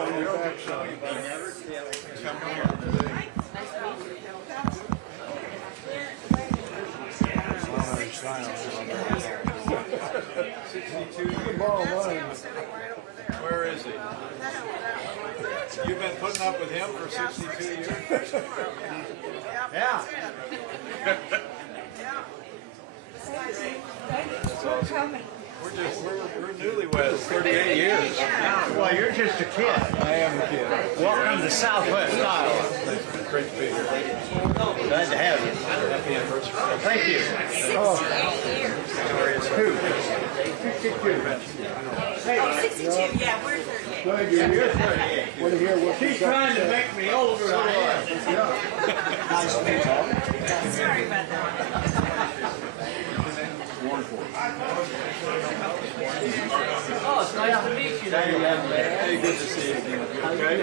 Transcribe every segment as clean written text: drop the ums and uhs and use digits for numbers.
up on your backside. Where is he? You've been putting up with him for 62 years? Yeah. We're newlyweds, 38 years. Well, you're just a kid. I am a kid. Welcome to Southwest Iowa. Great to be here. Glad to have you. Happy anniversary. Thank you. Oh, 62. 62, yeah, we're 38. Glad you're here. Want to hear what she's trying to make me older than I am. Nice to meet you. Sorry about that. Oh, it's nice to meet you. There you go. Hey, good to see you again. Okay?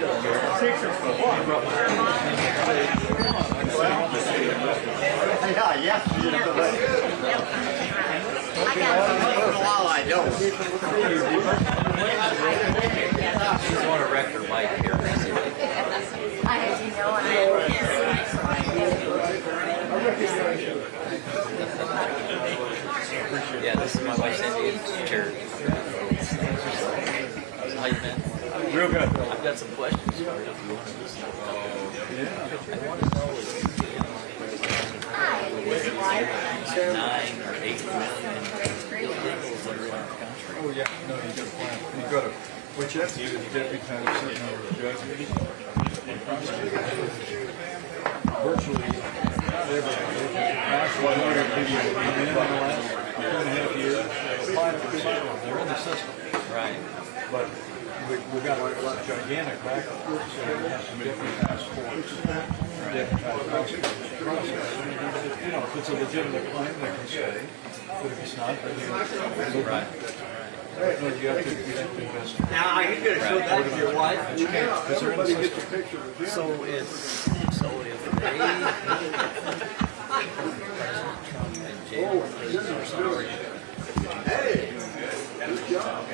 Yeah, yes. I got a while I don't. She's on a record mic here. I had you know, and I Yeah, this is my wife's Indian chair. How you been? Real good. I've got some questions for you if you want to listen. I want to know if 9 or 8 million illegals that are in our country. Oh, yeah. No, you got a plan. You got to, what you have to do is deputize a certain number of judges and prosecutors. Virtually everybody. Last 100 people in the last 2.5 years. They're in the system. Right. But we've got a gigantic backup. So we have to deputize courts, deputize prosecutors, process. You know, if it's a legitimate claim, they can say. But if it's not, then you Right. you have to investigate. Now, are you going to show that to your wife? You can't, because they're in the system. So if they in jail or prison or something, Hey, good job.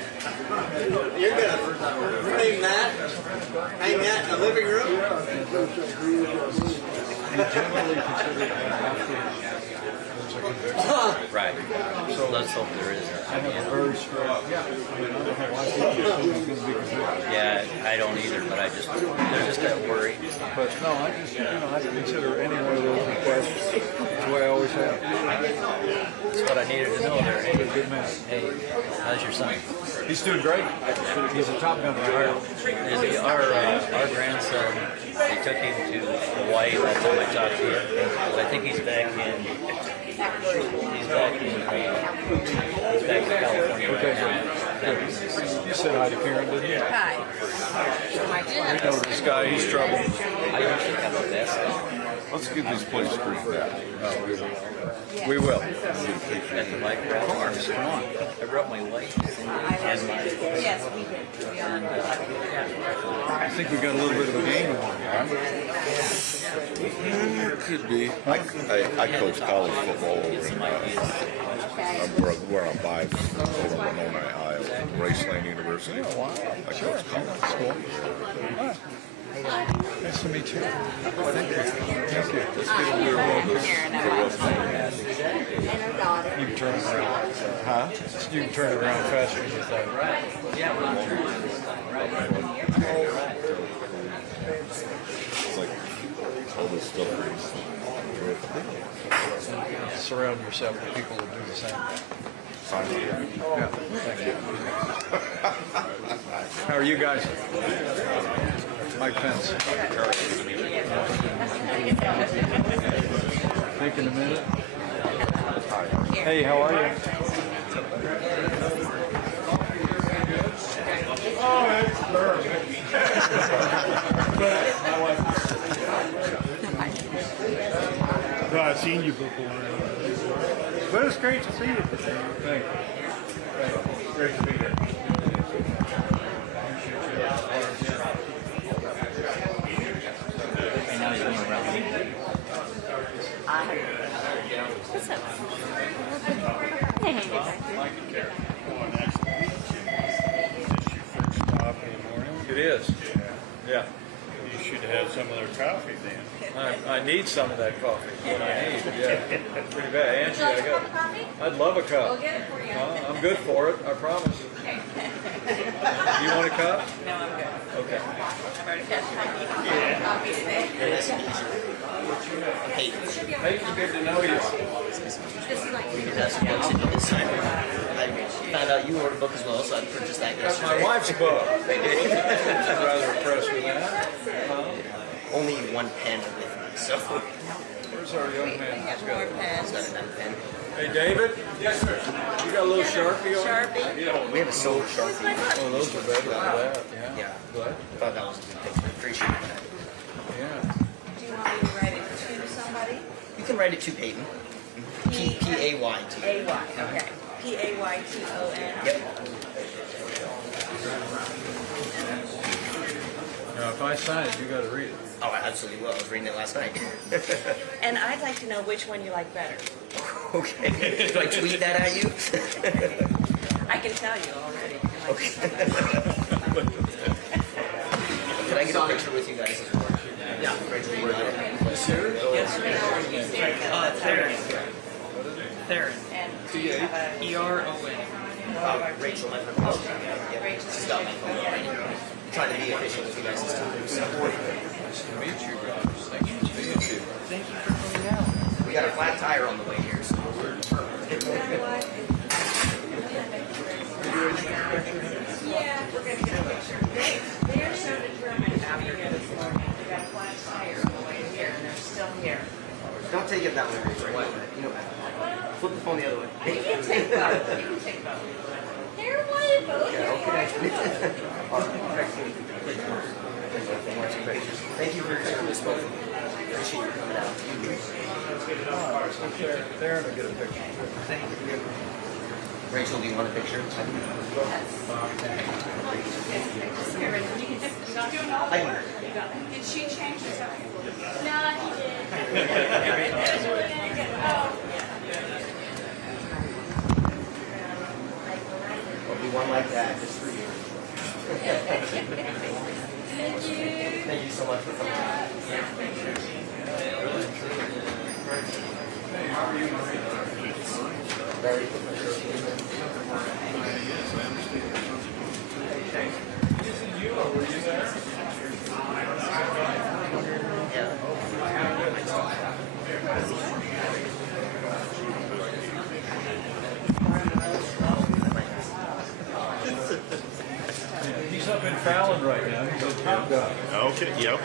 You're going to hang that in the living room? You generally consider it after there's a conviction. right. So let's hope there is. I have a very strong, I mean, I don't know why people think it's going to be convicted. Yeah, I don't either, but there's just that worry. But no, I just, I consider any one of those requests the way I always have. That's what I needed to know there. He's a good man. Hey, how's your son? He's doing great. He's a top gun driver. Our grandson, they took him to Hawaii last time I talked to him, but I think he's back in California right now. You said hi to Karen, didn't you? Hi. I We know this guy, he's trouble. I usually have a vest on Let's get these places straightened out. We will. at the microphone. Of course, come on. I brought my wife, Sidney, Yes, we did. and I think we got a little bit of a game on here. Could be. I coach college football over in we're on Vice over in Winona, Iowa, Raceland University. I coach college school. Nice to meet you. Thank you. Thank you. Let's get a little And her daughter. You can turn it around. Huh? You can turn it around faster than you thought. yeah, we're on turn this time. Right. It's like all this stuff Surround yourself with people that do the same. Yeah. Thank you. How are you guys? Mike Pence. Taking a minute. Hey, how are you? Oh, it's perfect. I've seen you before. But it's great to see you. Thank you. Thank you. Great to be here. Now he's going around. What's up? Hey. It is. Yeah. You should have some of their coffee then. I need some of that coffee. What I need. Yeah. Pretty bad. Angie, I'd love a cup. We'll get it for you. I'm good for it. I promise. You want a cup? No, I'm good. Okay. I've already had coffee today. Peyton, good to know you. That's the books that you can sign. I found out you wrote a book as well, so I purchased that That's yesterday. my wife's book. They did. I'm rather impressed with that. Only one pen with me, so Where's our young man? Let's go. it's not another pen. Hey, David? Yes, sir. You got a little Sharpie on? Sharpie. We have a soul Sharpie. Oh, those are better for that. Yeah. Yeah. What? I thought that was a good thing. Appreciate that. Yeah. Do you want me to write it to somebody? You can write it to Peyton. P-A-Y-T. A-Y, okay. P-A-Y-T-O-N. Yep. Now, if I sign it, you got to read it. Oh, I absolutely will. I was reading it last night. And I'd like to know which one you like better. Okay. Do I tweet that at you? I can tell you already. Okay. Can I get a picture with you guys as well? Yeah. Rachel, you got it? Theron. Theron. And do you have a... E-R-O-N. Rachel, my friend. Yep. She's got my phone already. I'm trying to be efficient with you guys this time. So. Nice to meet you guys. Thank you for being here. Thank you for coming out. We got a flat tire on the way here, so we're Yeah, we're going to get a picture. They are so determined after this morning. They got a flat tire on the way here, and they're still here. Don't take it that way, Rachel. You know, flip the phone the other way. You can take both. You can take both. They're one both. Okay. Thank you for taking this photo. Appreciate you coming out. Theron will get a picture. Rachel, do you want a picture? I can. Did she change the subject? No, he did. There'll be one like that just for you. Thank you so much for coming out. Very He's up in Fallon right now. He's a top guy. Okay, yep.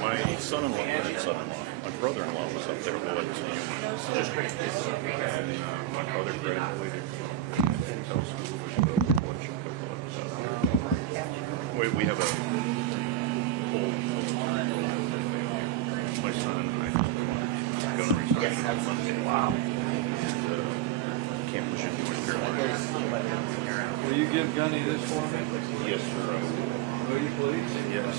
My son-in-law, my brother-in-law was up there going to union. And my brother graduated from Intel School, which is we have a whole, my son and I are going to retire on Monday. Wow. Campus in North Carolina. Will you give Gunny this for me? Yes, sir. I will. Will you please? Yes.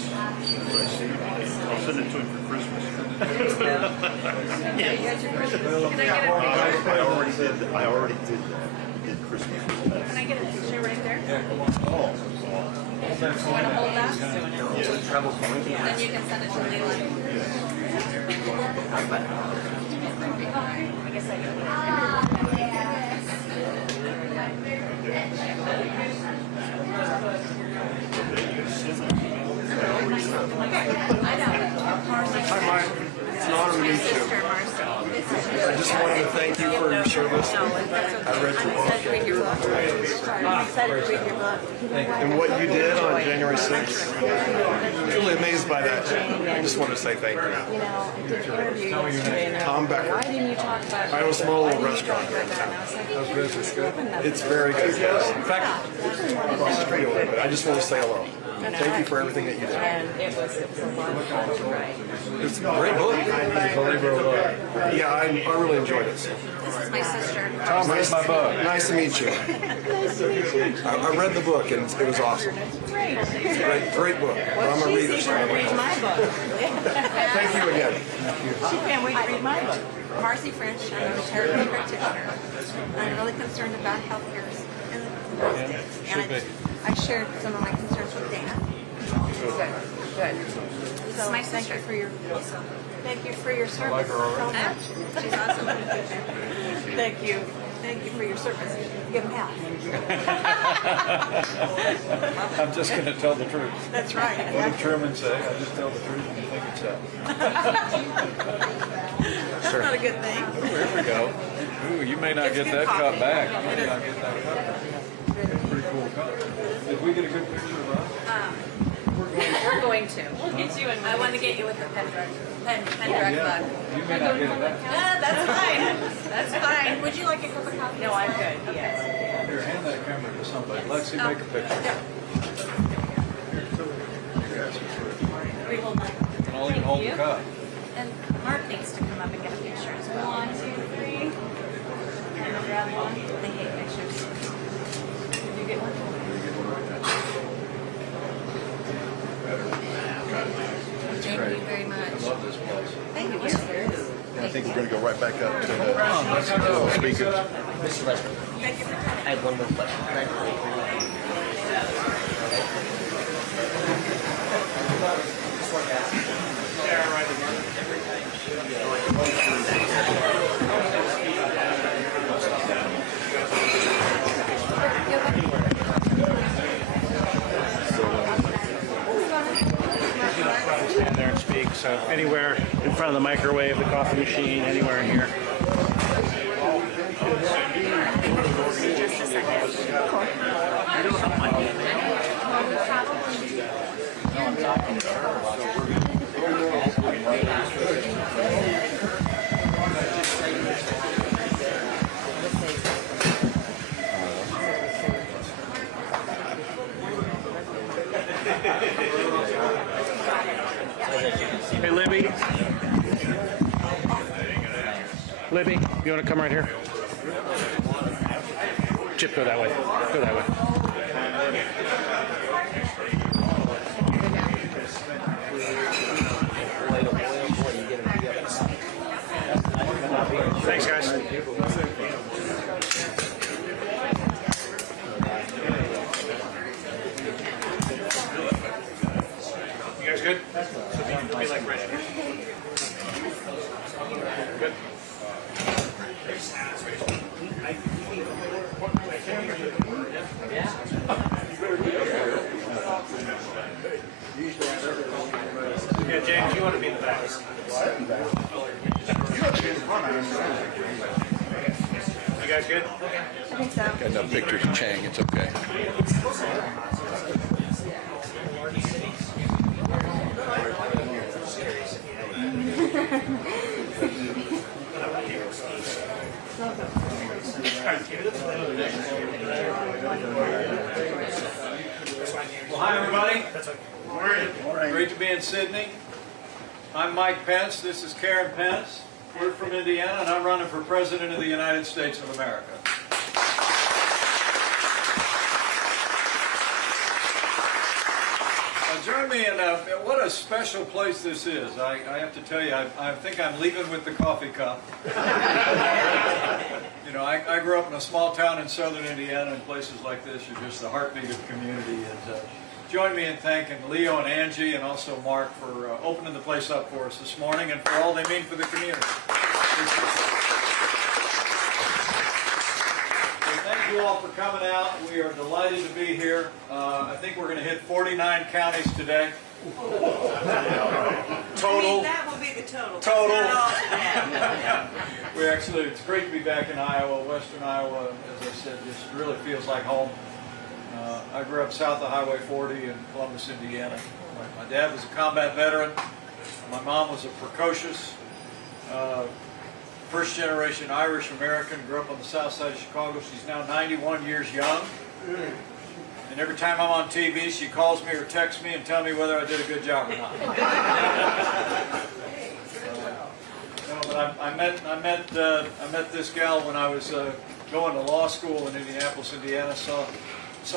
I'll send it to him for Christmas. I already did that. We did Christmas. Can I get a picture right there? Yeah, come on. Oh, You want to hold that? Yes. Travel Then you can send it to Leland. I guess I can. Hi, Mike. It's an honor to meet you. I just wanted to thank you for your service. I read your book. And what you did on January 6th, truly amazed by that. I just wanted to say thank you. Tom Becker. I own a small little restaurant here in town. how's business? Good? It's very good, yes. In fact, I'm on the street a little bit. I just want to say hello. Thank you for everything that you did. And it was a lot of fun to write. It's a great book. Yeah, I really enjoyed it. This is my sister. Tom, where's my bug? Nice to meet you. I read the book and it was awesome. Great. Great book. But I'm a reader, so I'm Read my book. Thank you again. She can't wait to read my book. Marcy French, I'm a maternity practitioner. I'm really concerned about healthcare in the United States. And I shared some of my concerns with Dana. Good. Good. So my sister. Thank you for your service. like her already. So much. She's awesome. Thank you. Thank you for your service. Give him half. I'm just going to tell the truth. That's right. What did Truman say? I just tell the truth and you think it's so. That's not a good thing. Ooh, here we go. Ooh, you may not It's get good that coffee. cut back. You It may is. not get that cut back. Pretty cool cut. Did we get a good picture of us? We're going to. We'll get you. I want to get you with the pen direct bug. You may not get it back. That's fine. That's fine. Would you like a cup of coffee? No, I'm good. Yes. Here, hand that camera to somebody. Lexi, make a picture. We hold on. You can only hold the cup. And Mark needs to come up and get a picture as well. 1, 2, 3. And I'll grab one. They hate pictures. Did you get one? Thank you very much. I love this place. Thank you. I think we're going to go right back up to the speakers. Mr. President, Thank you for I have one more question. Can I wait? Stand there and speak. So anywhere in front of the microwave, the coffee machine, anywhere in here. Hey, Libby. Libby, you want to come right here? Chip, go that way. Go that way. Thanks, guys. You guys good? Be like right here. Good. Yeah, James, you want to be in the back. You guys good? I think so. Got enough pictures of Chang. It's okay. Well, hi, everybody. Great to be in Sidney. I'm Mike Pence. This is Karen Pence. We're from Indiana, and I'm running for President of the United States of America. Join me in what a special place this is. I have to tell you, I think I'm leaving with the coffee cup. You know, I grew up in a small town in southern Indiana, and places like this are just the heartbeat of the community. And join me in thanking Leo and Angie and also Mark for opening the place up for us this morning and for all they mean for the community. Thank you all for coming out. We are delighted to be here. I think we're going to hit 49 counties today. Total. That will be the total. Total. Not all together. We actually, it's great to be back in Iowa. Western Iowa, as I said, just really feels like home. I grew up south of Highway 40 in Columbus, Indiana. My dad was a combat veteran. My mom was a precocious first-generation Irish American, grew up on the south side of Chicago. She's now 91 years young. And every time I'm on TV, she calls me or texts me and tells me whether I did a good job or not. No, but I met this gal when I was going to law school in Indianapolis, Indiana. Saw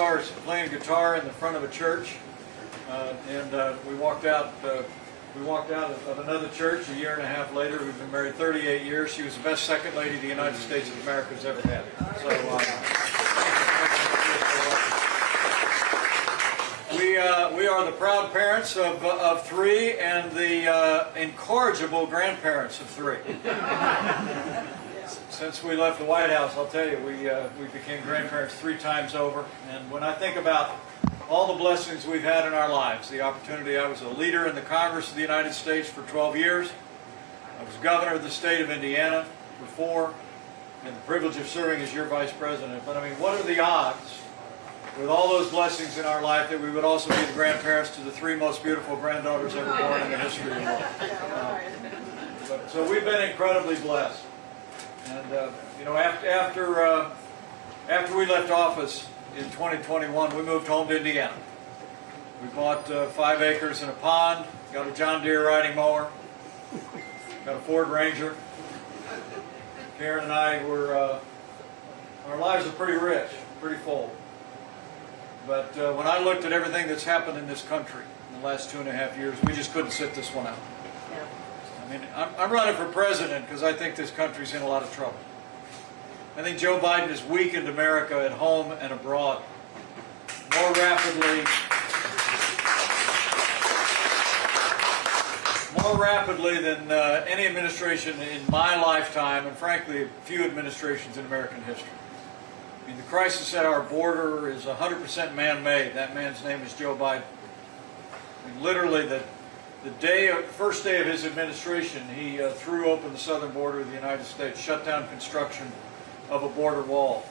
her playing guitar in the front of a church, and we walked out. We walked out of another church a year and a half later. We've been married 38 years. She was the best second lady the United States of America has ever had. So we are the proud parents of 3 and the incorrigible grandparents of 3. Since we left the White House, I'll tell you, we became grandparents 3 times over. And when I think about all the blessings we've had in our lives, the opportunity, I was a leader in the Congress of the United States for 12 years. I was governor of the state of Indiana for 4, and the privilege of serving as your vice president. But I mean, what are the odds, with all those blessings in our life, that we would also be the grandparents to the 3 most beautiful granddaughters ever born in the history of the world? So we've been incredibly blessed. And you know, after we left office in 2021, we moved home to Indiana. We bought 5 acres and a pond, got a John Deere riding mower, got a Ford Ranger. Karen and I were, our lives are pretty rich, pretty full. But when I looked at everything that's happened in this country in the last 2.5 years, we just couldn't sit this one out. I mean, I'm running for president because I think this country's in a lot of trouble. I think Joe Biden has weakened America at home and abroad more rapidly than any administration in my lifetime, and frankly, a few administrations in American history. I mean, the crisis at our border is 100% man-made. That man's name is Joe Biden. I mean, literally, the first day of his administration, he threw open the southern border of the United States, shut down construction of a border wall,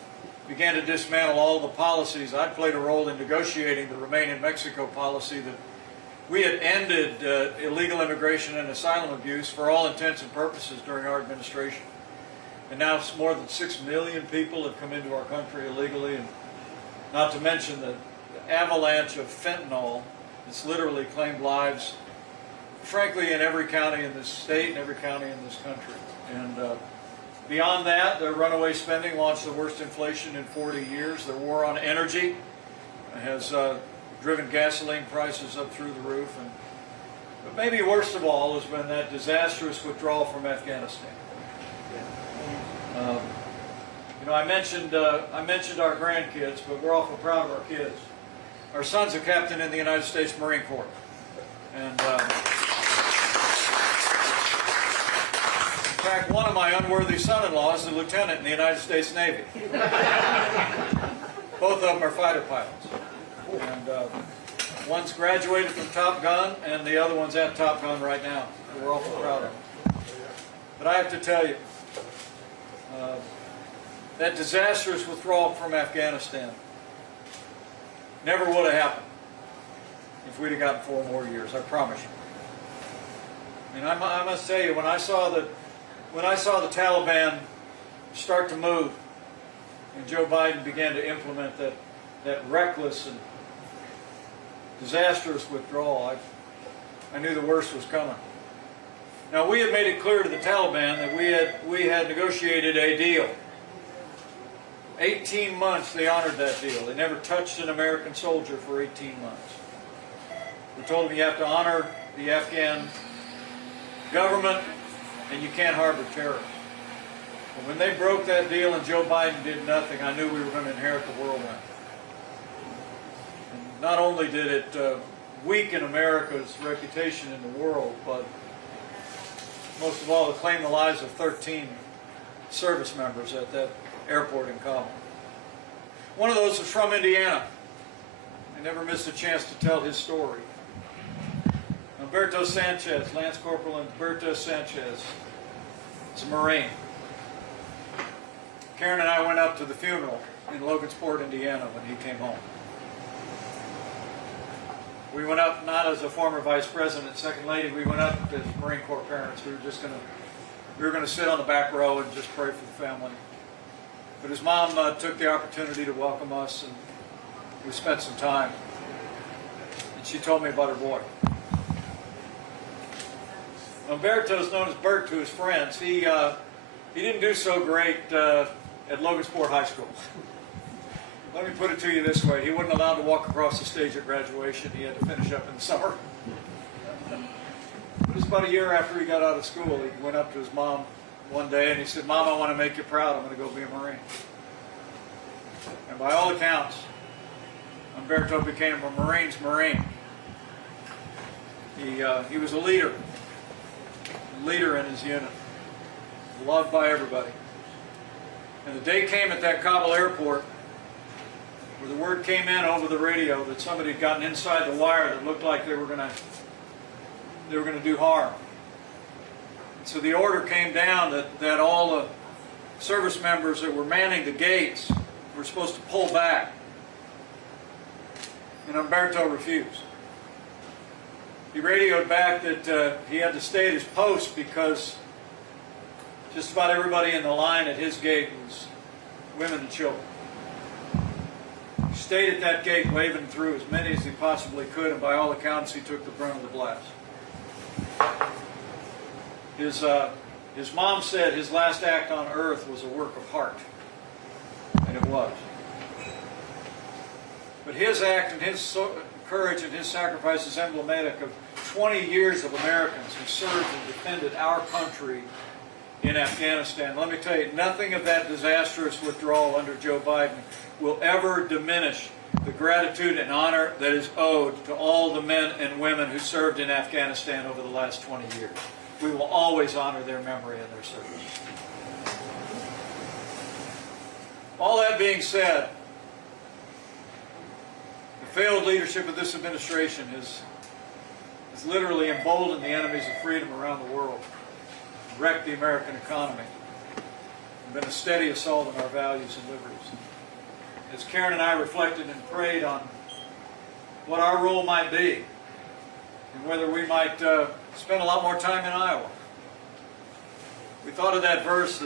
began to dismantle all the policies. I played a role in negotiating the Remain in Mexico policy that we had ended illegal immigration and asylum abuse for all intents and purposes during our administration. And now more than 6 million people have come into our country illegally, and not to mention the avalanche of fentanyl that's literally claimed lives, frankly, in every county in this state and every county in this country. And beyond that, their runaway spending launched the worst inflation in 40 years. Their war on energy has driven gasoline prices up through the roof. But maybe worst of all has been that disastrous withdrawal from Afghanistan. You know, I mentioned our grandkids, but we're awful proud of our kids. Our son's a captain in the United States Marine Corps. And in fact, one of my unworthy son-in-laws is a lieutenant in the United States Navy. Both of them are fighter pilots. And one's graduated from Top Gun, and the other one's at Top Gun right now. We're awful proud of them. But I have to tell you, that disastrous withdrawal from Afghanistan never would have happened if we'd have gotten 4 more years, I promise you. And I must tell you, when I saw the Taliban start to move, and Joe Biden began to implement that reckless and disastrous withdrawal, I knew the worst was coming. Now, we had made it clear to the Taliban that we had negotiated a deal. 18 months they honored that deal. They never touched an American soldier for 18 months. We told them you have to honor the Afghan government and you can't harbor terrorists. But when they broke that deal and Joe Biden did nothing, I knew we were going to inherit the whirlwind. And not only did it weaken America's reputation in the world, but most of all, it claimed the lives of 13 service members at that airport in Kabul. One of those was from Indiana. I never missed a chance to tell his story. Humberto Sanchez, Lance Corporal Humberto Sanchez, is a Marine. Karen and I went up to the funeral in Logansport, Indiana when he came home. We went up not as a former vice president, second lady, we went up as Marine Corps parents. We were going to sit on the back row and just pray for the family. But his mom took the opportunity to welcome us, and we spent some time. And she told me about her boy. Humberto's known as Bert to his friends. He didn't do so great at Logansport High School. Let me put it to you this way. He wasn't allowed to walk across the stage at graduation. He had to finish up in the summer. It was about a year after he got out of school. He went up to his mom one day and he said, "Mom, I want to make you proud. I'm going to go be a Marine." And by all accounts, Umberto became a Marine's Marine. He was a leader in his unit, loved by everybody. And the day came at that Kabul airport where the word came in over the radio that somebody had gotten inside the wire that looked like they were going to do harm. So the order came down that all the service members that were manning the gates were supposed to pull back. And Umberto refused. He radioed back that he had to stay at his post because just about everybody in the line at his gate was women and children. He stayed at that gate waving through as many as he possibly could, and by all accounts he took the brunt of the blast. His mom said his last act on earth was a work of heart, and it was. But his act and his courage and his sacrifice is emblematic of 20 years of Americans who served and defended our country in Afghanistan. Let me tell you, nothing of that disastrous withdrawal under Joe Biden will ever diminish the gratitude and honor that is owed to all the men and women who served in Afghanistan over the last 20 years. We will always honor their memory and their service. All that being said, the failed leadership of this administration has literally emboldened the enemies of freedom around the world, wrecked the American economy, and been a steady assault on our values and liberties. As Karen and I reflected and prayed on what our role might be, and whether we might spend a lot more time in Iowa, we thought of that verse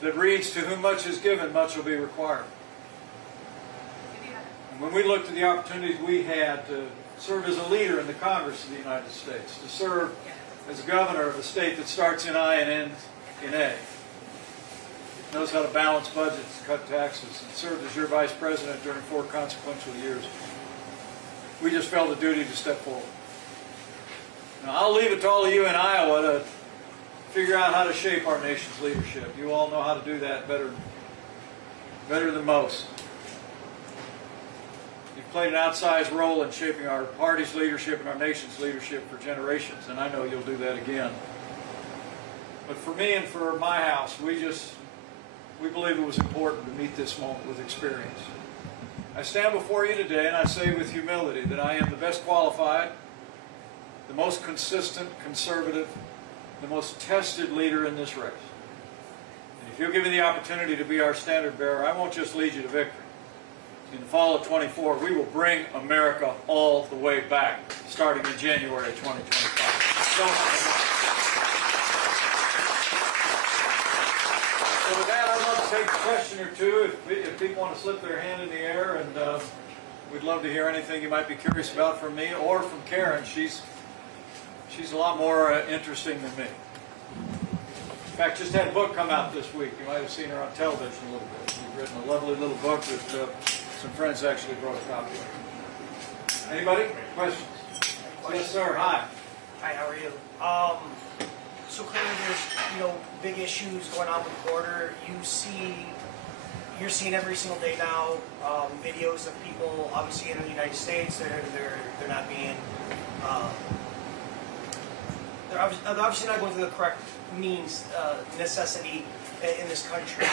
that reads, "To whom much is given, much will be required." And when we looked at the opportunities we had to serve as a leader in the Congress of the United States, to serve as governor of a state that starts in I and ends in A, knows how to balance budgets, cut taxes, and served as your vice president during 4 consequential years, we just felt a duty to step forward. Now, I'll leave it to all of you in Iowa to figure out how to shape our nation's leadership. You all know how to do that better than most. You've played an outsized role in shaping our party's leadership and our nation's leadership for generations, and I know you'll do that again. But for me and for my house, we believe it was important to meet this moment with experience. I stand before you today and I say with humility that I am the best qualified, the most consistent, conservative, the most tested leader in this race. And if you'll give me the opportunity to be our standard bearer, I won't just lead you to victory. In the fall of 24, we will bring America all the way back, starting in January of 2025. So with that, I'd love to take a question or two if people want to slip their hand in the air, and we'd love to hear anything you might be curious about from me or from Karen. She's a lot more interesting than me. In fact, just had a book come out this week. You might have seen her on television a little bit. She's written a lovely little book that some friends actually brought a copy of. Anybody? Questions? Yes, sir. Hi. Hi, how are you? So clearly there's, big issues going on with the border. You're seeing every single day now videos of people obviously in the United States. They're not being they're obviously not going through the correct means necessity in this country.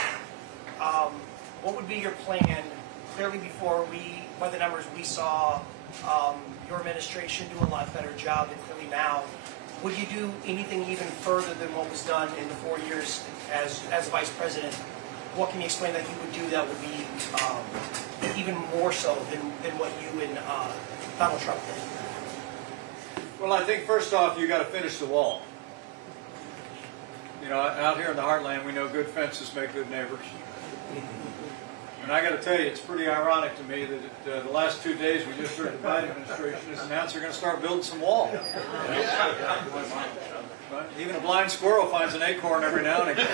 What would be your plan? Clearly, by the numbers we saw, your administration do a lot better job than clearly now. Would you do anything even further than what was done in the 4 years as vice president? What can you explain that you would do that would be even more so than what you and Donald Trump did? Well, I think first off, you got to finish the wall. Out here in the heartland, we know good fences make good neighbors. And I got to tell you, it's pretty ironic to me that the last 2 days we just heard the Biden administration has announced they're going to start building some wall. Even a blind squirrel finds an acorn every now and again.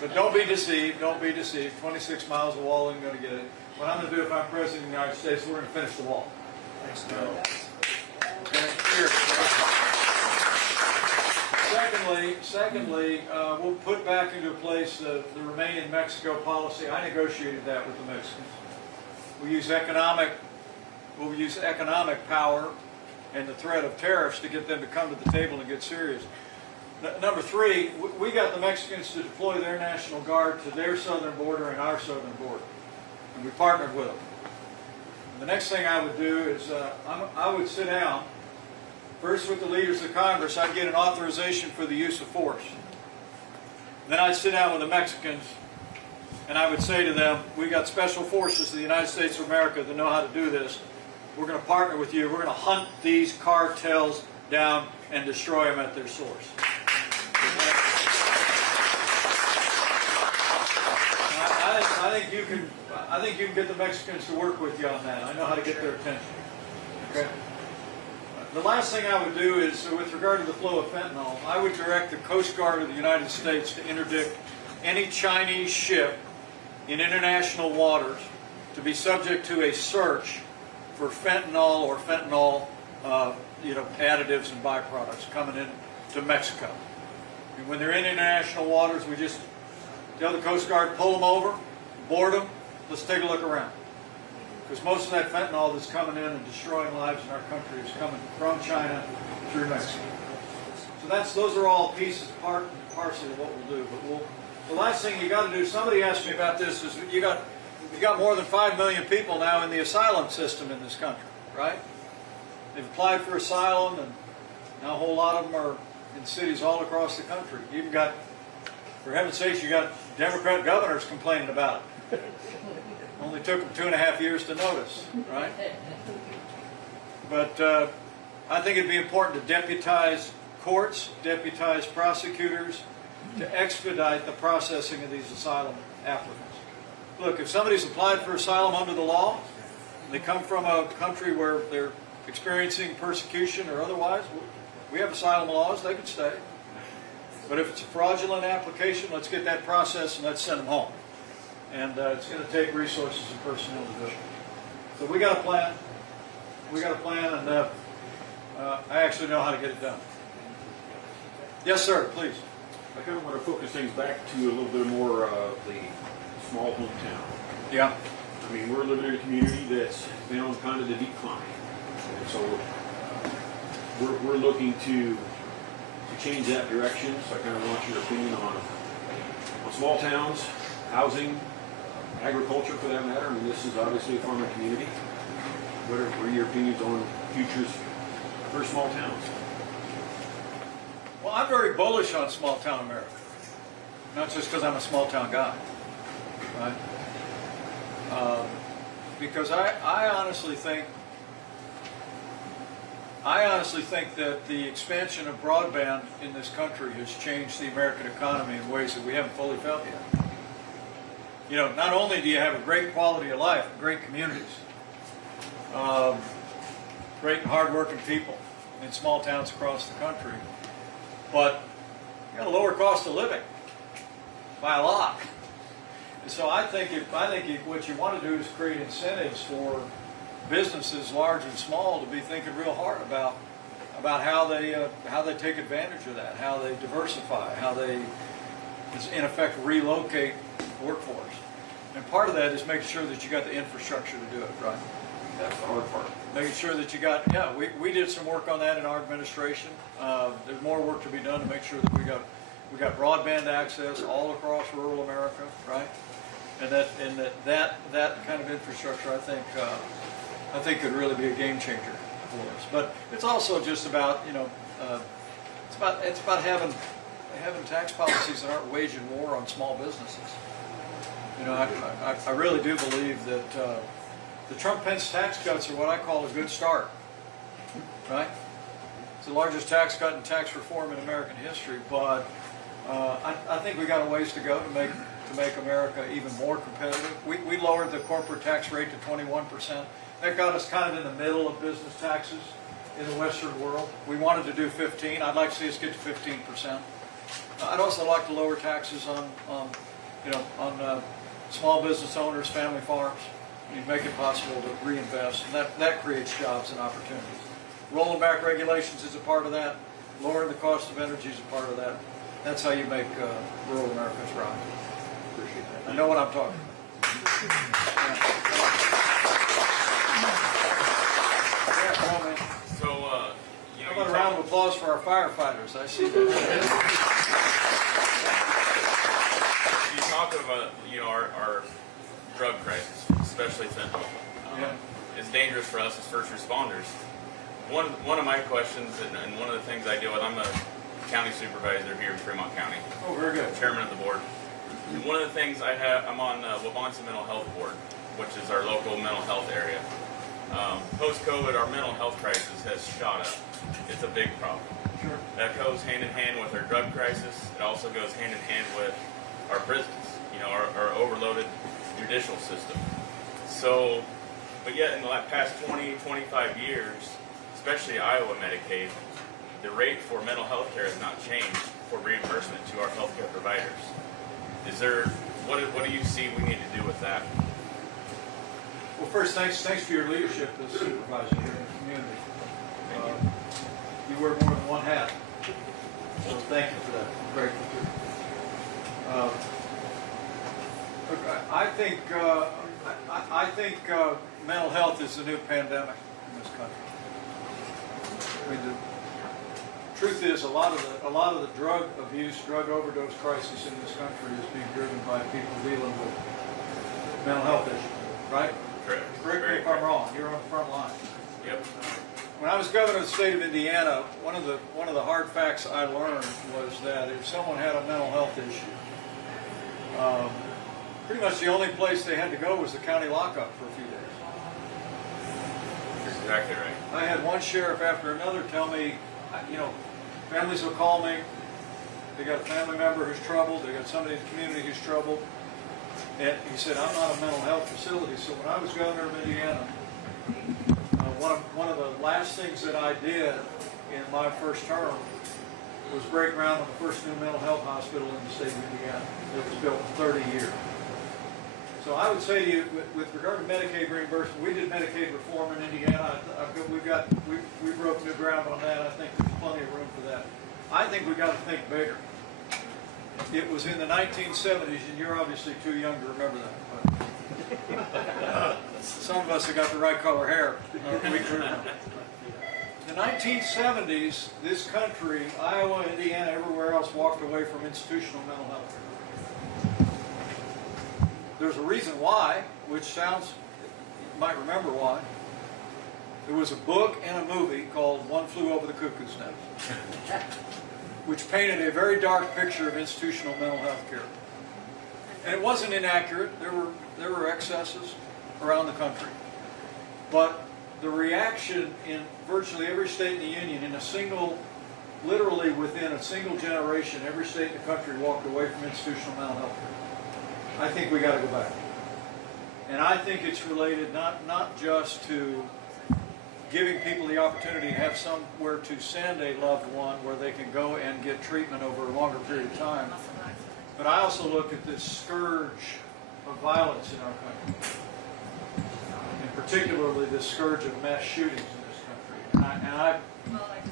But don't be deceived. Don't be deceived. 26 miles of wall isn't going to get it. What I'm going to do if I'm president of the United States, we're going to finish the wall. Thanks. Okay. Cheers. Secondly, we'll put back into place the Remain in Mexico policy. I negotiated that with the Mexicans. We'll use economic power and the threat of tariffs to get them to come to the table and get serious. Number three, we got the Mexicans to deploy their National Guard to their southern border and our southern border. And we partnered with them. And the next thing I would do is I would sit down, first with the leaders of Congress. I'd get an authorization for the use of force. Then I'd sit down with the Mexicans and I would say to them, we got special forces of the United States of America that know how to do this. We're going to partner with you. We're going to hunt these cartels down and destroy them at their source. I think you can get the Mexicans to work with you on that. I know how to get their attention. Okay. The last thing I would do is, with regard to the flow of fentanyl, I would direct the Coast Guard of the United States to interdict any Chinese ship in international waters to be subject to a search for fentanyl or fentanyl additives and byproducts coming into Mexico. And when they're in international waters, we just tell the Coast Guard, pull them over, board them, let's take a look around. Because most of that fentanyl that's coming in and destroying lives in our country is coming from China through Mexico. So those are all pieces, part and parcel of what we'll do. But the last thing you got to do, somebody asked me about this, is you got more than 5 million people now in the asylum system in this country, right? They've applied for asylum, and now a whole lot of them are in cities all across the country. You even got, for heaven's sakes, you got Democrat governors complaining about it. Only took them 2.5 years to notice, right? But I think it'd be important to deputize courts, deputize prosecutors, to expedite the processing of these asylum applicants. Look, if somebody's applied for asylum under the law, and they come from a country where they're experiencing persecution or otherwise, we have asylum laws, they can stay. But if it's a fraudulent application, let's get that process and let's send them home. And it's going to take resources and personnel to do it. So we got a plan. We got a plan, and I actually know how to get it done. Yes, sir, please. I kind of want to focus things back to a little bit more of the small hometown. Yeah. I mean, we're living in a community that's been on kind of the decline. And so we're looking to change that direction. So I kind of want your opinion on small towns, housing, agriculture for that matter. I mean, this is obviously a farming community. What are your opinions on futures for small towns? Well, I'm very bullish on small town America. Not just because I'm a small town guy, right? Because I honestly think that the expansion of broadband in this country has changed the American economy in ways that we haven't fully felt yet. You know, not only do you have a great quality of life, great communities, great and hard-working people in small towns across the country, but you got a lower cost of living by a lot. And so I think what you want to do is create incentives for businesses, large and small, to be thinking real hard about how they take advantage of that, how they diversify, how they, in effect, relocate workforce. And part of that is making sure that you got the infrastructure to do it, right? That's the hard part. Making sure that you got, we did some work on that in our administration. There's more work to be done to make sure that we got broadband access all across rural America, right? And that kind of infrastructure, I think could really be a game changer for us. But it's also just about, it's about having tax policies that aren't waging war on small businesses. You know, I really do believe that the Trump-Pence tax cuts are what I call a good start, right? It's the largest tax cut in tax reform in American history, but I think we got a ways to go to make America even more competitive. We lowered the corporate tax rate to 21%. That got us kind of in the middle of business taxes in the Western world. We wanted to do 15. I'd like to see us get to 15%. I'd also like to lower taxes on small business owners, family farms. You make it possible to reinvest, and that creates jobs and opportunities. Rolling back regulations is a part of that. Lowering the cost of energy is a part of that. That's how you make rural America thrive. Appreciate that. I know what I'm talking about. Yeah, come on, man. So, How about a round of applause for our firefighters? I see that. you talk about, our drug crisis, especially fentanyl. Yeah. It's dangerous for us as first responders. One of my questions, and one of the things I deal with, I'm a county supervisor here in Fremont County, Oh, very good. chairman of the board. And one of the things I'm on Wabansi Mental Health Board, which is our local mental health area. Post-COVID, our mental health crisis has shot up. It's a big problem. Sure. That goes hand in hand with our drug crisis. It also goes hand in hand with our prisons, our overloaded judicial system. So, but yet in the past 20, 25 years, especially Iowa Medicaid, the rate for mental health care has not changed for reimbursement to our healthcare providers. What do you see we need to do with that? Well, first, thanks for your leadership as supervisor here in the community. You wear more than one hat, so thank you for that. I'm grateful to you. Look, I think mental health is the new pandemic in this country. I mean, the truth is, a lot of the drug abuse, drug overdose crisis in this country is being driven by people dealing with mental health issues, right? Correct. Correct me if I'm wrong. You're on the front line. Yep. When I was governor of the state of Indiana, one of the hard facts I learned was that if someone had a mental health issue, pretty much the only place they had to go was the county lockup for a few days. You're exactly right. I had one sheriff after another tell me, families will call me. They got a family member who's troubled. They got somebody in the community who's troubled. And he said, I'm not a mental health facility. So when I was governor of Indiana, one of the last things that I did in my first term was break ground on the first new mental health hospital in the state of Indiana. It was built in 30 years. So I would say to you, with regard to Medicaid reimbursement, we did Medicaid reform in Indiana. We broke new ground on that. I think there's plenty of room for that. I think we got to think bigger. It was in the 1970s, and you're obviously too young to remember that. But some of us have got the right color hair. In the 1970s, this country, Iowa, Indiana, everywhere else, walked away from institutional mental health care. There's a reason why, which sounds, you might remember why. There was a book and a movie called One Flew Over the Cuckoo's Nest, which painted a very dark picture of institutional mental health care. And it wasn't inaccurate. There were excesses around the country. But the reaction in virtually every state in the union, literally within a single generation, every state in the country walked away from institutional mental health care. I think we got to go back. And I think it's related not just to giving people the opportunity to have somewhere to send a loved one where they can go and get treatment over a longer period of time, but I also look at this scourge of violence in our country, and particularly this scourge of mass shootings in this country.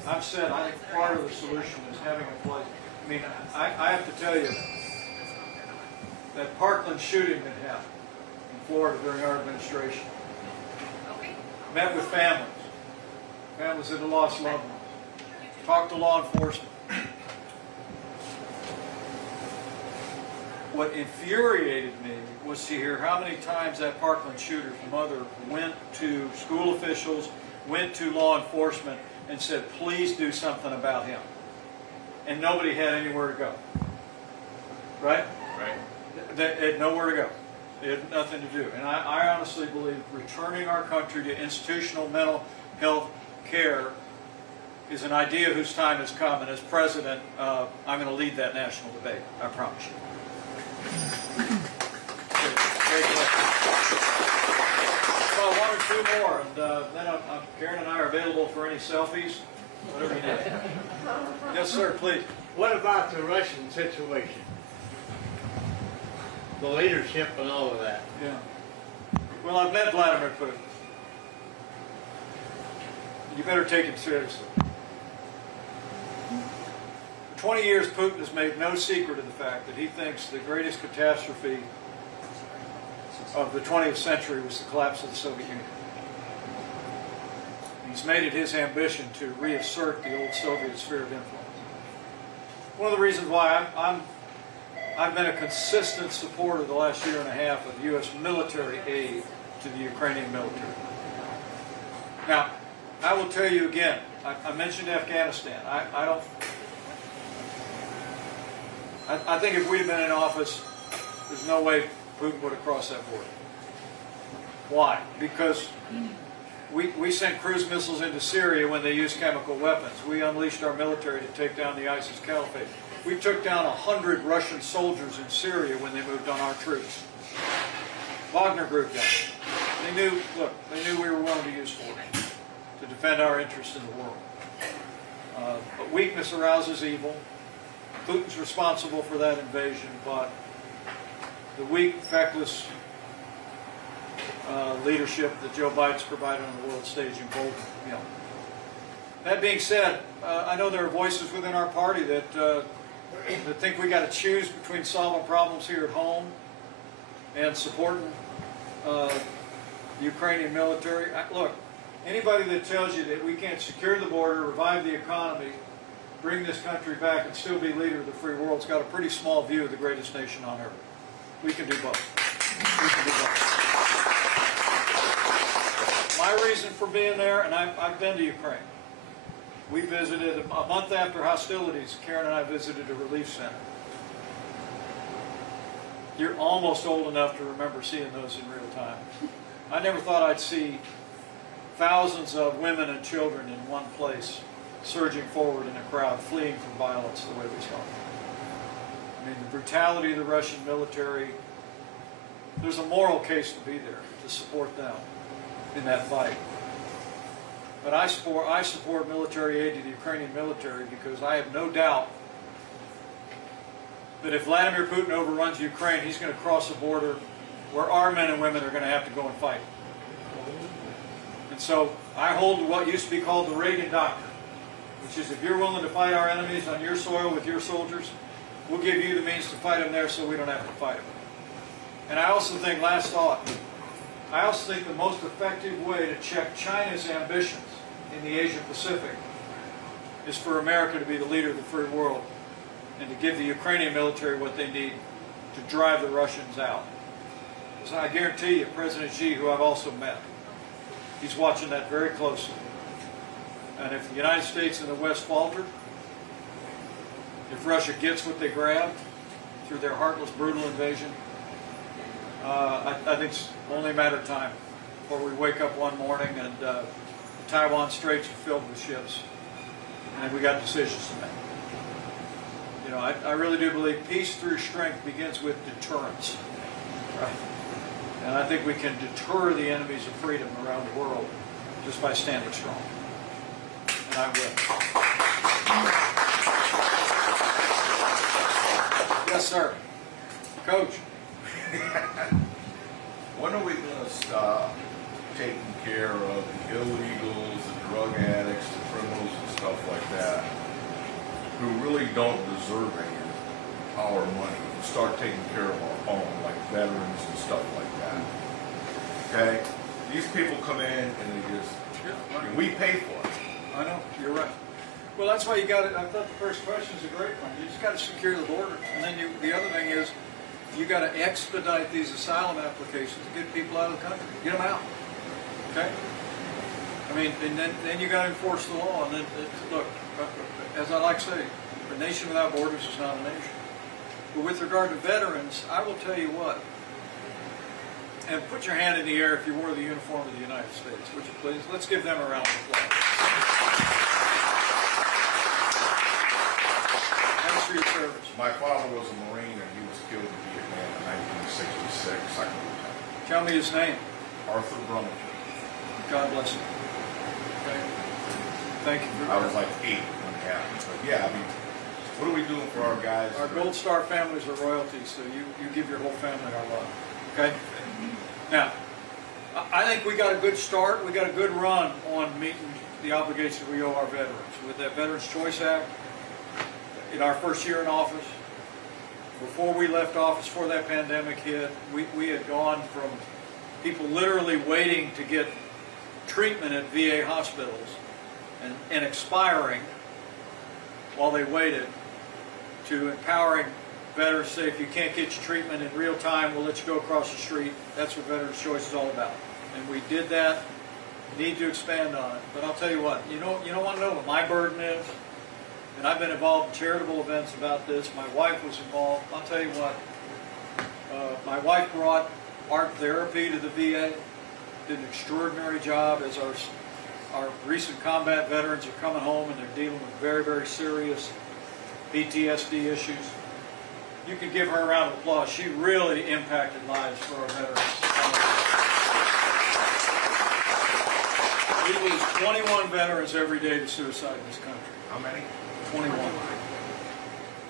I've said I think part of the solution is having a place. I mean, I have to tell you that Parkland shooting that happened in Florida during our administration, met with families that had lost loved ones, talked to law enforcement. What infuriated me was to hear how many times that Parkland shooter's mother went to school officials, went to law enforcement, and said, please do something about him. And nobody had anywhere to go. Right? Right. They had nowhere to go. They had nothing to do. And I honestly believe returning our country to institutional mental health care is an idea whose time has come. And as president, I'm going to lead that national debate. I promise you. Great question. Well, one or two more, and then Karen and I are available for any selfies, whatever you need. Yes, sir, please. What about the Russian situation? The leadership and all of that. Yeah. Well, I've met Vladimir Putin. You better take him seriously. 20 years, Putin has made no secret of the fact that he thinks the greatest catastrophe of the 20th century was the collapse of the Soviet Union. He's made it his ambition to reassert the old Soviet sphere of influence. One of the reasons why I've been a consistent supporter the last year and a half of U.S. military aid to the Ukrainian military. Now, I will tell you again, I mentioned Afghanistan. I think if we'd have been in office, there's no way Putin would have crossed that border. Why? Because we sent cruise missiles into Syria when they used chemical weapons. We unleashed our military to take down the ISIS caliphate. We took down 100 Russian soldiers in Syria when they moved on our troops. Wagner Group done it. They knew we were willing to use force to defend our interests in the world. But weakness arouses evil. Putin's responsible for that invasion, but the weak, feckless leadership that Joe Biden's provided on the world stage emboldened him. That being said, I know there are voices within our party that think we got to choose between solving problems here at home and supporting the Ukrainian military. Look, anybody that tells you that we can't secure the border, revive the economy, bring this country back, and still be leader of the free world's got a pretty small view of the greatest nation on earth. We can do both. We can do both. My reason for being there, and I've been to Ukraine. We visited, a month after hostilities, Karen and I visited a relief center. You're almost old enough to remember seeing those in real time. I never thought I'd see thousands of women and children in one place, surging forward in a crowd, fleeing from violence the way we saw. I mean, the brutality of the Russian military, there's a moral case to be there, to support them in that fight. But I support military aid to the Ukrainian military because I have no doubt that if Vladimir Putin overruns Ukraine, he's going to cross a border where our men and women are going to have to go and fight. And so I hold to what used to be called the Reagan Doctrine, which is if you're willing to fight our enemies on your soil with your soldiers, we'll give you the means to fight them there so we don't have to fight them. And I also think, last thought, I also think the most effective way to check China's ambitions in the Asia Pacific is for America to be the leader of the free world and to give the Ukrainian military what they need to drive the Russians out. Because I guarantee you, President Xi, who I've also met, he's watching that very closely. And if the United States and the West falter, if Russia gets what they grabbed through their heartless, brutal invasion, I think it's only a matter of time before we wake up one morning and the Taiwan Straits are filled with ships, and we got decisions to make. You know, I really do believe peace through strength begins with deterrence, right? And I think we can deter the enemies of freedom around the world just by standing strong. And I will. Yes, sir. Coach. When are we going to stop taking care of the illegals, the drug addicts, the criminals and stuff like that, who really don't deserve any of our money, and start taking care of our own, like veterans and stuff like that? Okay? These people come in and they just, and we pay for it. I know, you're right. Well, that's why you got it. I thought the first question is a great one. You just got to secure the border. And then the other thing is, you got to expedite these asylum applications to get people out of the country. Get them out. Okay? I mean, and then you got to enforce the law. And then, look, as I like to say, a nation without borders is not a nation. But with regard to veterans, I will tell you what. And put your hand in the air if you wore the uniform of the United States, would you please? Let's give them a round of applause. Thanks for your service. My father was a Marine and he was killed in Vietnam in 1966. Tell me his name. Arthur Brummel. God bless him. Okay. Thank you. I was like 8 when it happened. But yeah, I mean, what are we doing for our guys? Our Gold Star families are royalty, so you give your whole family our love. Okay? Now, I think we got a good start. We got a good run on meeting the obligations we owe our veterans. With that Veterans Choice Act, in our first year in office, before we left office, before that pandemic hit, we had gone from people literally waiting to get treatment at VA hospitals and expiring while they waited, to empowering veterans to say, if you can't get your treatment in real time, we'll let you go across the street. That's what Veterans Choice is all about. And we did that. Need to expand on it. But I'll tell you what, you don't want to know what my burden is. And I've been involved in charitable events about this. My wife was involved. I'll tell you what, my wife brought art therapy to the VA, did an extraordinary job as our recent combat veterans are coming home and they're dealing with very, very serious PTSD issues. You could give her a round of applause. She really impacted lives for our veterans. We lose 21 veterans every day to suicide in this country. How many? 21.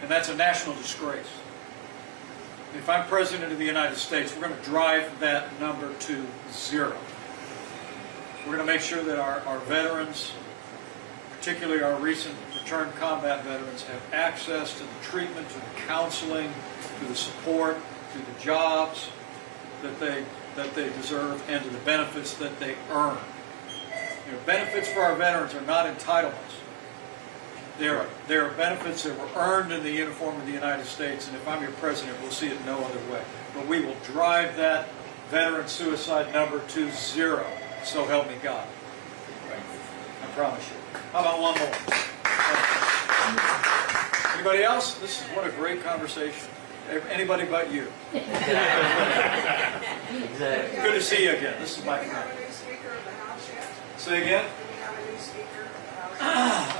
And that's a national disgrace. If I'm President of the United States, we're going to drive that number to 0. We're going to make sure that our veterans, particularly our recent returned combat veterans, have access to the treatment, to the counseling, to the support, to the jobs that they deserve, and to the benefits that they earn. You know, benefits for our veterans are not entitlements. They are benefits that were earned in the uniform of the United States, and if I'm your president, we'll see it no other way. But we will drive that veteran suicide number to 0. So help me God. I promise you. How about one more? Anybody else? This is what a great conversation. Anybody but you. Exactly. Good to see you again. This is my friend. Say again?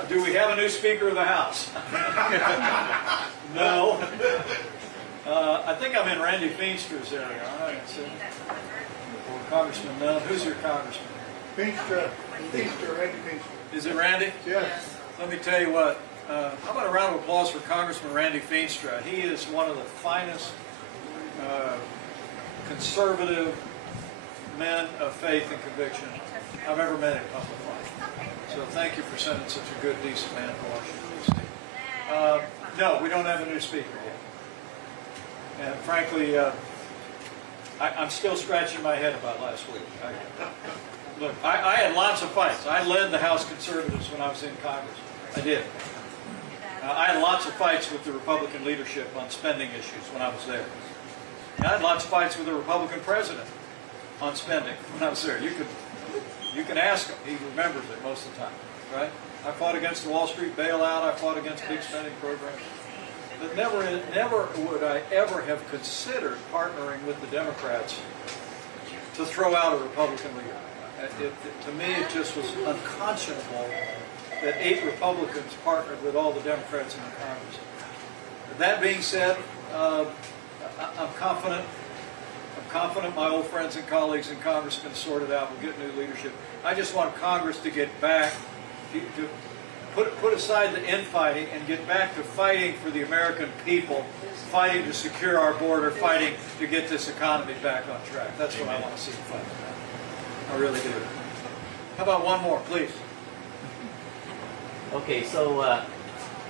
Do we have a new Speaker of the House? No. I think I'm in Randy Feenstra's area. All right. Or Congressman Nunn. Who's your congressman? Feenstra, Randy Feenstra. Is it Randy? Yes. Let me tell you what. How about a round of applause for Congressman Randy Feenstra? He is one of the finest conservative men of faith and conviction I've ever met in public life. So thank you for sending such a good, decent man to Washington, D.C. No, we don't have a new speaker yet. And frankly, I'm still scratching my head about last week. Look, I had lots of fights. I led the House Conservatives when I was in Congress. I did. I had lots of fights with the Republican leadership on spending issues when I was there. And I had lots of fights with the Republican president on spending when I was there. You can ask him. He remembers it most of the time, right? I fought against the Wall Street bailout. I fought against big spending programs. But never would I ever have considered partnering with the Democrats to throw out a Republican leader. To me, it just was unconscionable that 8 Republicans partnered with all the Democrats in the Congress. That being said, I'm confident. I'm confident my old friends and colleagues in Congress can sort it out. We'll get new leadership. I just want Congress to get back, to put aside the infighting and get back to fighting for the American people, fighting to secure our border, fighting to get this economy back on track. That's what I want to see the fight about. I really do. How about one more, please? Okay, so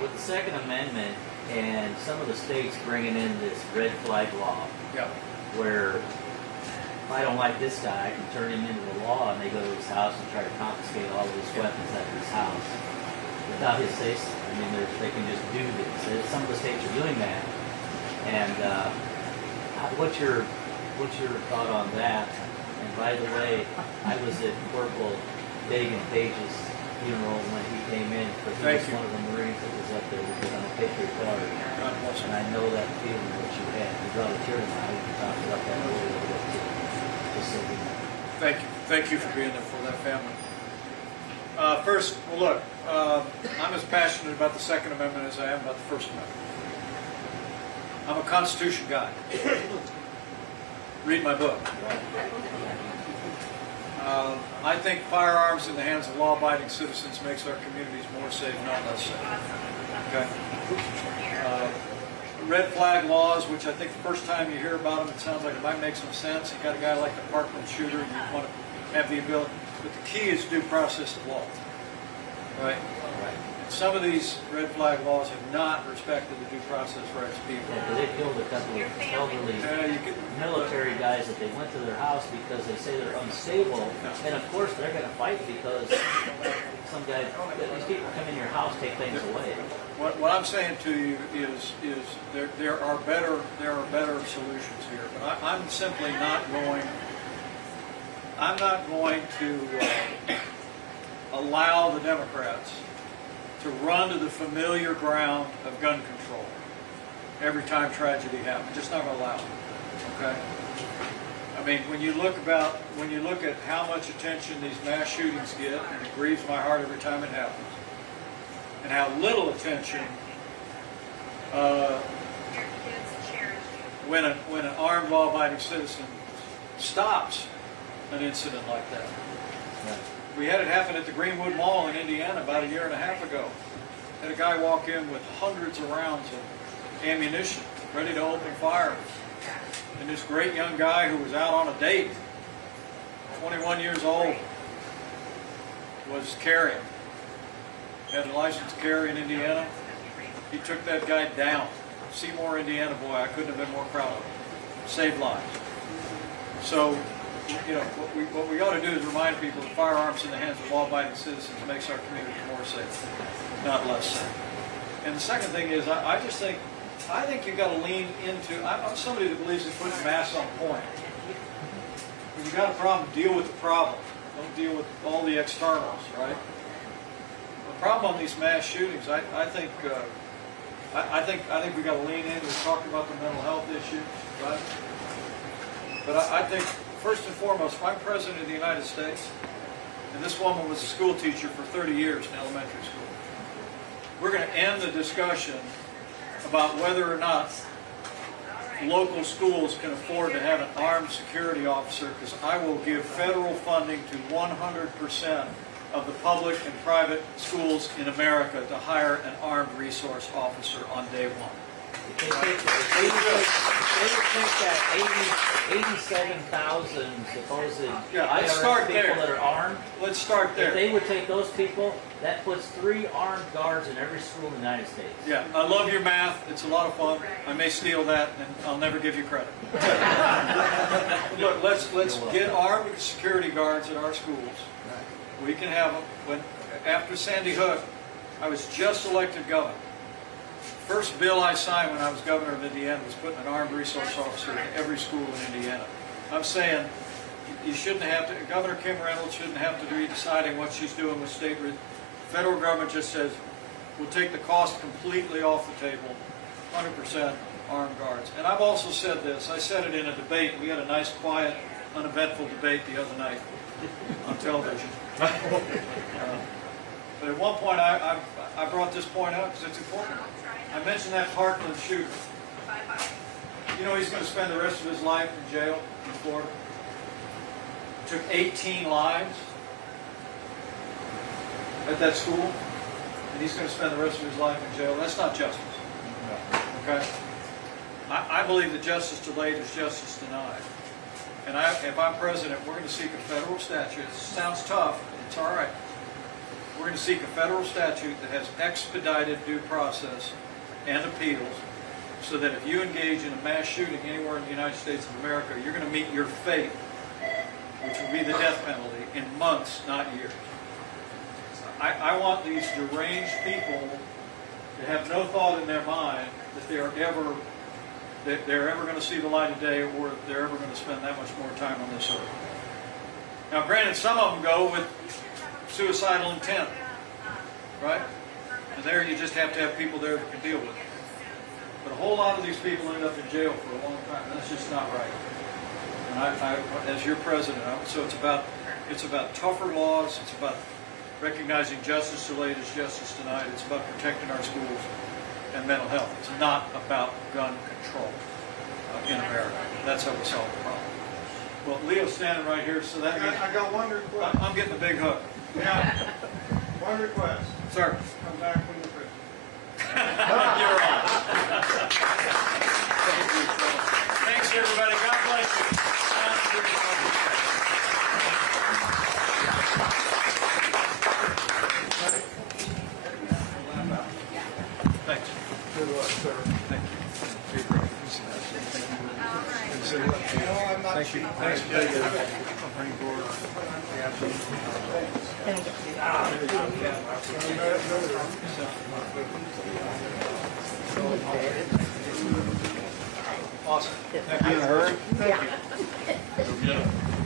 with the Second Amendment and some of the states bringing in this red flag law, Yeah. where if I don't like this guy, I can turn him into the law, and they go to his house and try to confiscate all of his weapons at his house without his say-so. I mean, they can just do this. Some of the states are doing that. And what's your thought on that? And by the way, I was at Corporal Dagan Page's funeral when he came in, but he was one of the Marines that was up there on a Patriot Guard. And I know that feeling that you had. You brought a tear to my eye when you talked about that earlier. Just so you know. Thank you. Thank you for being there for that family. First, well, look, I'm as passionate about the Second Amendment as I am about the First Amendment. I'm a Constitution guy. Read my book. I think firearms in the hands of law-abiding citizens makes our communities more safe, not less safe. Okay? Red flag laws, which I think the first time you hear about them, it sounds like it might make some sense. You got a guy like the Parkland shooter, you want to have the ability. But the key is due process of law. Right? some of these red flag laws have not respected the due process rights of people. Yeah, they killed a couple of elderly military guys that they went to their house because they say they're unstable, and of course they're going to fight because some guy, these people come in your house, take things away. What I'm saying to you is there are better solutions here, but I'm simply not going. I'm not going to allow the Democrats to run to the familiar ground of gun control every time tragedy happens. Just not going to allow it. Okay. I mean, when you look at how much attention these mass shootings get, and it grieves my heart every time it happens, and how little attention when an armed, law-abiding citizen stops an incident like that. Right. We had it happen at the Greenwood Mall in Indiana about a year and a half ago. Had a guy walk in with hundreds of rounds of ammunition, ready to open fire. And this great young guy who was out on a date, 21 years old, was carrying. Had a license to carry in Indiana. He took that guy down. Seymour, Indiana boy, I couldn't have been more proud of him. Saved lives. So, you know, what we ought to do is remind people that firearms in the hands of law-abiding citizens makes our community more safe, not less safe. And the second thing is, I think you've got to lean into. I'm somebody that believes in putting masks on point. When you've got a problem, deal with the problem. Don't deal with all the externals, right? The problem on these mass shootings, I think we've got to lean in. We've talked about the mental health issue, right? But I think, first and foremost, if I'm President of the United States, and this woman was a school teacher for 30 years in elementary school, we're going to end the discussion about whether or not local schools can afford to have an armed security officer, because I will give federal funding to 100% of the public and private schools in America to hire an armed resource officer on day one. If they would take that 87,000 supposed let's IRS start people there. that are armed, Let's start there. if they would take those people, that puts 3 armed guards in every school in the United States. Yeah, I love your math. It's a lot of fun. I may steal that, and I'll never give you credit. Look, let's get armed security guards at our schools. We can have them. After Sandy Hook, I was just elected governor. First bill I signed when I was governor of Indiana was putting an armed resource officer in every school in Indiana. I'm saying you shouldn't have to. Governor Kim Reynolds shouldn't have to be deciding what she's doing with state. Federal government just says we'll take the cost completely off the table, 100% armed guards. And I've also said this. I said it in a debate. We had a nice, quiet, uneventful debate the other night on television. But at one point, I brought this point up because it's important. I mentioned that Parkland shooter. You know he's going to spend the rest of his life in jail in Florida. Took 18 lives at that school, and he's going to spend the rest of his life in jail. That's not justice. Okay? I believe that justice delayed is justice denied. And if I'm president, we're going to seek a federal statute. It sounds tough. It's all right. We're going to seek a federal statute that has expedited due process and appeals, so that if you engage in a mass shooting anywhere in the United States of America, you're going to meet your fate, which will be the death penalty, in months, not years. I want these deranged people to have no thought in their mind that they're ever going to see the light of day, or they're ever going to spend that much more time on this earth. Now, granted, some of them go with suicidal intent, right? And there you just have to have people there that can deal with it. But a whole lot of these people end up in jail for a long time, and that's just not right. And I as your president, so it's about tougher laws. It's about recognizing justice delayed is justice denied. It's about protecting our schools and mental health. It's not about gun control in America. That's how we solve the problem. Well, Leo's standing right here, so that means I got one request. I'm getting a big hook. Yeah. One request. Sir. Come back when you're president. You're on. Thank you. Thanks, everybody. God bless you. sir. Thank you. Thank you. Thanks for taking it. Bring forward. Awesome. Thank you. In a hurry? Yeah.